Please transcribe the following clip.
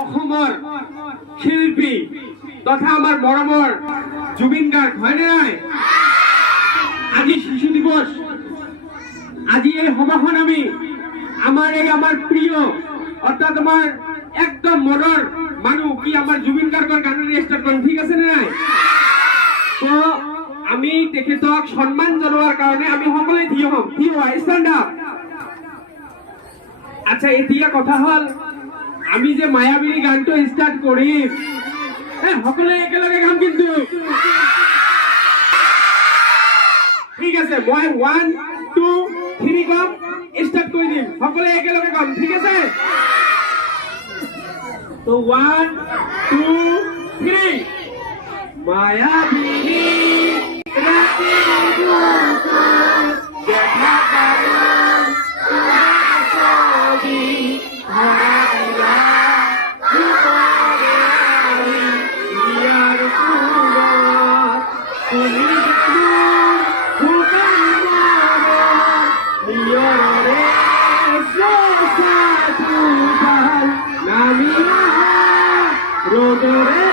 অসমৰ শিল্পী তথা আমাৰ মৰমৰ জুবিন গাৰ্গ হয়নে নাই? আজি শিশু দিৱস, আজি এই সভাখন আমি আমাৰ প্ৰিয় অর্থাৎ আমার একদম মনৰ মানুহ কি আমার জুবিন গাৰ্গৰ গানেৰে ষ্টাৰ্ট কৰিম, ঠিক আছে নে নাই? তো আমি তেখেতক সম্মান জনোৱাৰ কাৰণে আমি সকলোৱে থিয় হ'ম। থিয় হোৱা, ষ্টেণ্ড আপ। আচ্ছা, এতিয়া কথা হল আমি যে মায়াবিনী গানটো ষ্টাৰ্ট কৰিম, সকলোৱে একেলগে গাম কিন্তু, ঠিক আছে? মই 1 2 3 কম, ষ্টাৰ্ট কৰি দিম, সকলোৱে একেলগে গাম, ঠিক আছে? তো 1 2 3 মায়াবিনী রাতে দেখা পালাম তোমার ছবি, ভরা দিলা রূপরে আমি ইয়ার পুরত, তুমি জানো ভুবন নিয়রে সোসা তুফান নামিয়া রোদরে